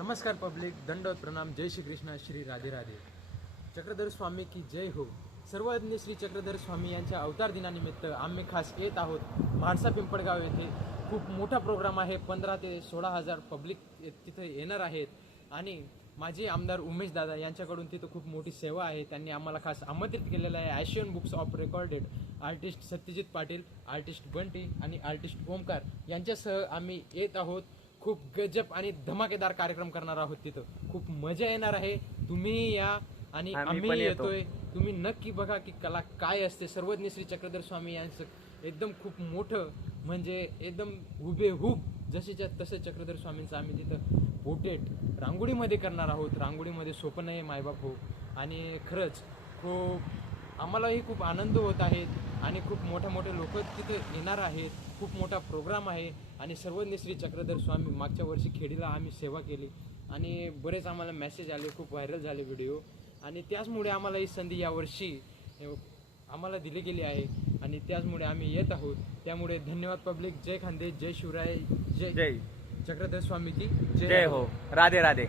नमस्कार पब्लिक दंडवत प्रणाम जय श्री कृष्ण श्री राधे राधे. चक्रधर स्वामी की जय हो. सर्वज्ञ श्री चक्रधर स्वामी यांच्या अवतार दिनानिमित्त आम्ही खास येत आहोत म्हाडसा पिंपळगाव येथे. खूप मोठा प्रोग्राम आहे पंधरा ते सोळा हजार पब्लिक तिथे येणार आहेत. आणि माझे आमदार उमेश दादा यांच्याकडून तिथं खूप मोठी सेवा आहे. त्यांनी आम्हाला खास आमंत्रित केलेलं आहे. Asian books of recorded artist Satyajit Patil artist Bunty आणि आर्टिस्ट ओमकार यांच्यासह आम्ही येत आहोत. खूप गजब आणि धमाकेदार कार्यक्रम करणार आहोत तिथं. खूप मजा येणार आहे. तुम्ही या आणि आम्ही. येतोय. तुम्ही नक्की बघा की कला काय असते. सर्वज्ञ श्री चक्रधर स्वामी यांचं एकदम खूप मोठं म्हणजे एकदम हुबेहूब जशीच्या तसं चक्रधर स्वामींचं आम्ही तिथं पोटेट रांगोळीमध्ये करणार आहोत. रांगोळीमध्ये सोपं नाही मायबाप हो. आणि खरंच खूप आम्हालाही खूप आनंद होत आहेत आणि खूप मोठ्या मोठे लोक तिथे येणार आहेत. खूप मोठा प्रोग्राम आहे आणि सर्वज्ञ श्री चक्रधर स्वामी मागच्या वर्षी खेडीला आम्ही सेवा केली आणि बरेच आम्हाला मेसेज आले खूप व्हायरल झाले व्हिडिओ आणि त्याचमुळे आम्हाला ही संधी यावर्षी आम्हाला दिली गेली आहे आणि त्याचमुळे आम्ही येत आहोत. त्यामुळे धन्यवाद पब्लिक जय खानदेश जय शिवराय जय जय. चक्रधर स्वामी की जय हो. राधे राधे.